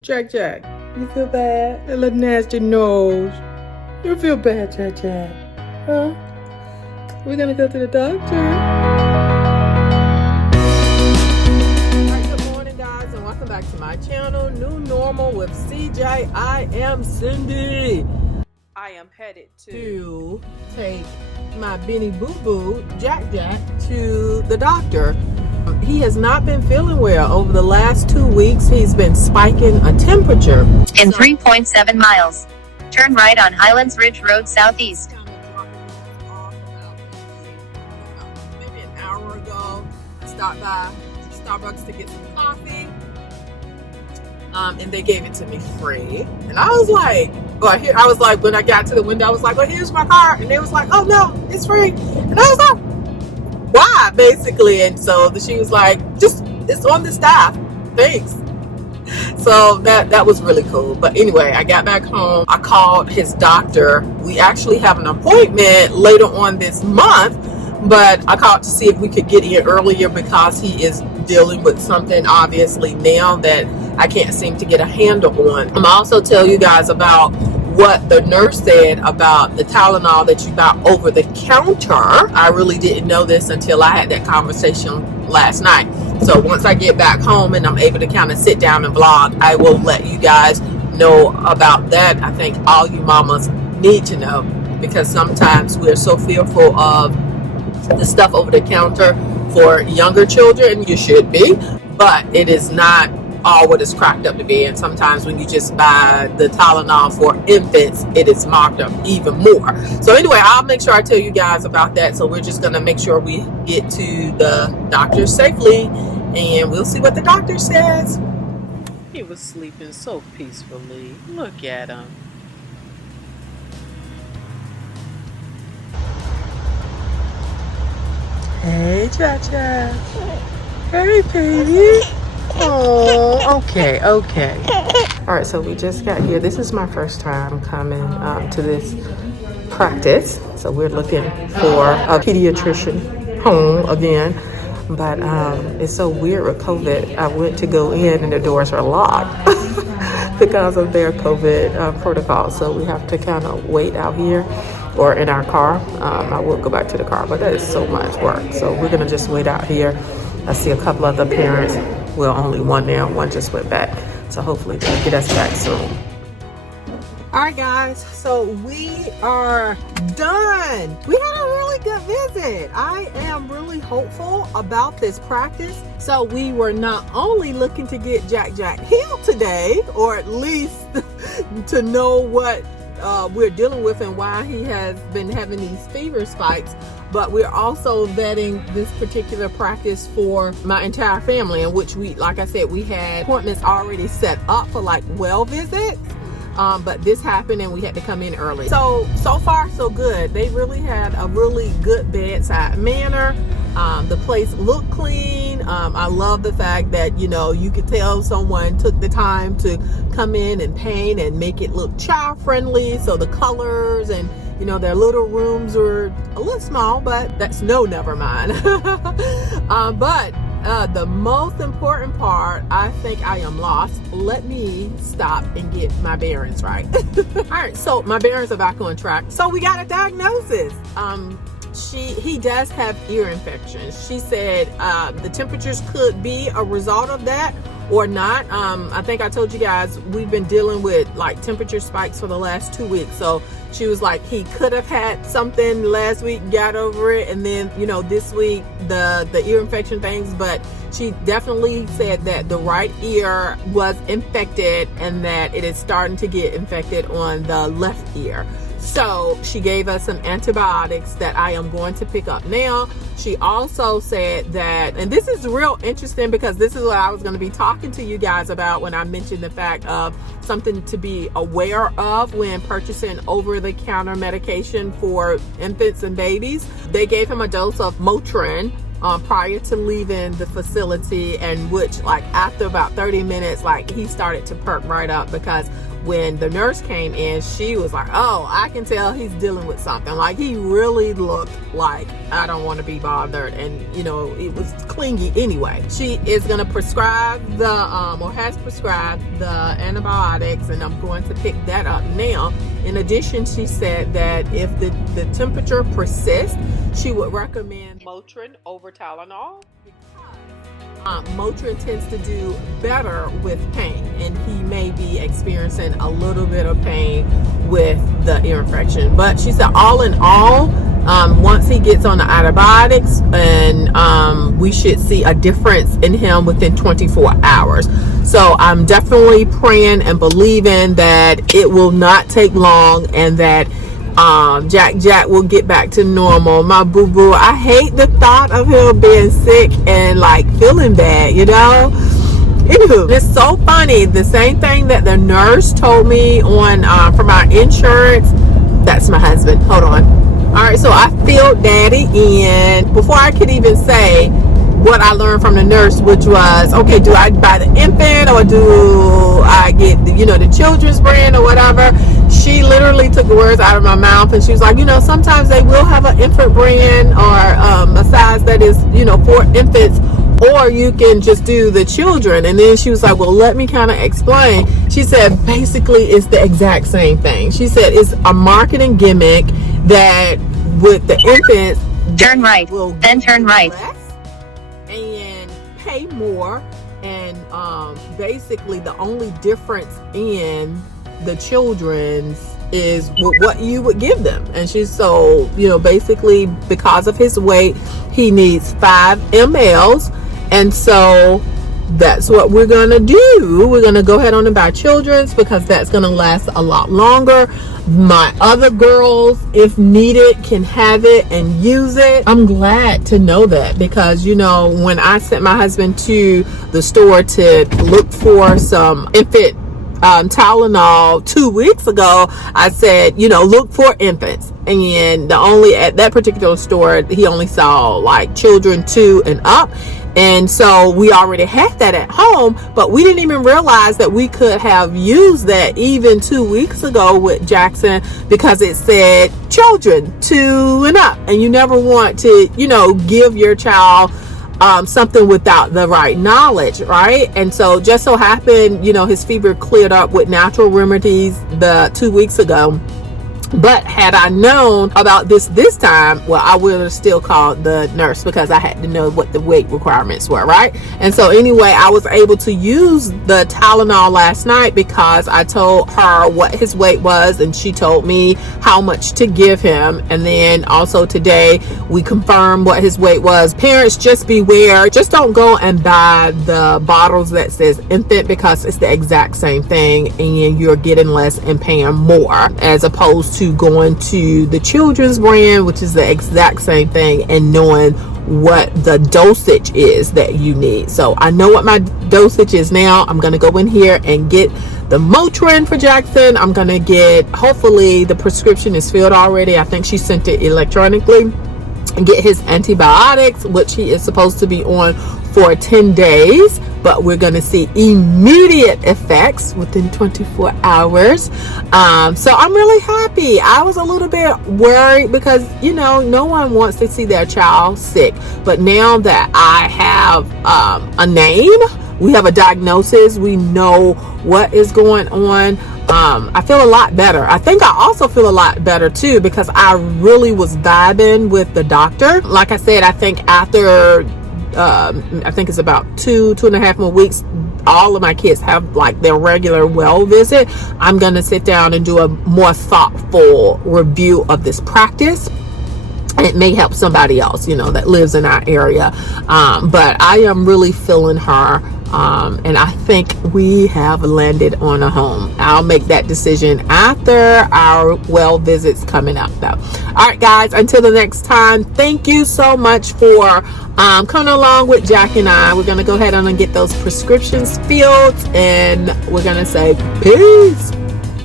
Jack, you feel bad? That little nasty nose. You feel bad, Jack? Huh? We're gonna go to the doctor. Alright, good morning, guys, and welcome back to my channel, New Normal with CJ. I am Cindy. I am headed to take my Benny Boo Boo, Jack, to the doctor. He has not been feeling well over the last 2 weeks. He's been spiking a temperature. In 3.7 miles, turn right on Highlands Ridge Road Southeast. Maybe an hour ago, I stopped by Starbucks to get some coffee, and they gave it to me free. And I was like, when I got to the window, I was like, well, here's my card. And they was like, oh no, it's free. And I was like, why, basically? And so she was like, just, it's on the staff, thanks. So that was really cool. But anyway, I got back home, I called his doctor. We actually have an appointment later on this month, but I called to see if we could get in earlier because he is dealing with something obviously now that I can't seem to get a handle on. I'm also tell you guys about what the nurse said about the Tylenol that you got over the counter. I really didn't know this until I had that conversation last night. So once I get back home and I'm able to kind of sit down and vlog, I will let you guys know about that. I think all you mamas need to know, because sometimes we're so fearful of the stuff over the counter for younger children. You should be, but it is not all what it's cracked up to be. And sometimes when you just buy the Tylenol for infants, it is marked up even more. So anyway, I'll make sure I tell you guys about that. So we're just gonna make sure we get to the doctor safely, and we'll see what the doctor says. He was sleeping so peacefully. Look at him. Hey, Cha-Cha. Hey, baby. Oh, okay. All right, so we just got here. This is my first time coming to this practice. So we're looking for a pediatrician home again. But it's so weird with COVID. I went to go in and the doors are locked because of their COVID protocol. So we have to kind of wait out here or in our car. I will go back to the car, but that is so much work. So we're going to just wait out here. I see a couple other parents. Well, only one now. One just went back. So hopefully they'll get us back soon. All right, guys. So we are done. We had a really good visit. I am really hopeful about this practice. So we were not only looking to get Jack healed today, or at least to know what we're dealing with and why he has been having these fever spikes, but we're also vetting this particular practice for my entire family, in which we, like I said, we had appointments already set up for like well visits, but this happened and we had to come in early. So far so good. They really had a really good bedside manner. The place looked clean. I love the fact that, you could tell someone took the time to come in and paint and make it look child friendly. So the colors and, their little rooms were a little small, but that's never mind. But the most important part, I think I am lost. Let me stop and get my bearings right. All right, so my bearings are back on track. So we got a diagnosis. He does have ear infections. She said the temperatures could be a result of that or not. I think I told you guys we've been dealing with like temperature spikes for the last 2 weeks. So she was like, he could have had something last week, got over it, and then this week the ear infection things. But she definitely said that the right ear was infected and that it is starting to get infected on the left ear. So she gave us some antibiotics that I am going to pick up now. She also said that, and this is real interesting because this is what I was going to be talking to you guys about when I mentioned the fact of something to be aware of when purchasing over-the-counter medication for infants and babies. They gave him a dose of Motrin prior to leaving the facility, and which like after about 30 minutes, like he started to perk right up, because when the nurse came in, she was like, oh, I can tell he's dealing with something. Like, he really looked like, I don't want to be bothered. And, you know, it was clingy anyway. She is going to prescribe or has prescribed the antibiotics, and I'm going to pick that up now. In addition, she said that if the temperature persists, she would recommend Motrin over Tylenol. Motrin tends to do better with pain, and he may be experiencing a little bit of pain with the ear infection. But she said all in all, once he gets on the antibiotics, and we should see a difference in him within 24 hours. So I'm definitely praying and believing that it will not take long, and that Jack will get back to normal. My boo-boo, I hate the thought of him being sick and like feeling bad, you know. Anywho, it's so funny. The same thing that the nurse told me on from our insurance. That's my husband. Hold on. All right, so I filled Daddy in before I could even say what I learned from the nurse, which was, okay, do I buy the infant or do I get the children's brand or whatever? She literally took the words out of my mouth, and she was like, sometimes they will have an infant brand or a size that is, for infants, or you can just do the children. And then she was like, well, let me kind of explain. She said, basically, it's the exact same thing. She said it's a marketing gimmick that with the infants, turn right, then turn right. And pay more, and basically the only difference in the children's is what you would give them. And she's basically because of his weight, he needs 5 mLs, and so that's what we're gonna do. We're gonna go ahead on and buy children's because that's gonna last a lot longer. My other girls, if needed, can have it and use it. I'm glad to know that, because when I sent my husband to the store to look for some infant Tylenol 2 weeks ago, I said, look for infants. And at that particular store, he only saw like children 2 and up. And so we already had that at home, but we didn't even realize that we could have used that even 2 weeks ago with Jackson, because it said children 2 and up. And you never want to, give your child something without the right knowledge, right? And so just so happened, his fever cleared up with natural remedies the 2 weeks ago. But had I known about this time, well, I would have still called the nurse, because I had to know what the weight requirements were, right? And so anyway, I was able to use the Tylenol last night because I told her what his weight was, and she told me how much to give him. And then also today, we confirmed what his weight was. Parents, just beware. Just don't go and buy the bottles that says infant, because it's the exact same thing, and you're getting less and paying more, as opposed to going to the children's brand, which is the exact same thing, and knowing what the dosage is that you need. So I know what my dosage is now. I'm going to go in here and get the Motrin for Jackson. I'm going to get, hopefully the prescription is filled already. I think she sent it electronically. And get his antibiotics, which he is supposed to be on for 10 days, but we're going to see immediate effects within 24 hours. So I'm really happy. I was a little bit worried because, no one wants to see their child sick. But now that I have a name, we have a diagnosis, we know what is going on, I feel a lot better. I think I also feel a lot better too, because I really was vibing with the doctor. Like I said, I think after I think it's about 2.5 more weeks, all of my kids have like their regular well visit. I'm gonna sit down and do a more thoughtful review of this practice. It may help somebody else, that lives in our area. But I am really feeling her. And I think we have landed on a home. I'll make that decision after our well visits coming up though. All right, guys, until the next time, thank you so much for coming along with Jack and I. We're going to go ahead and get those prescriptions filled, and we're going to say peace.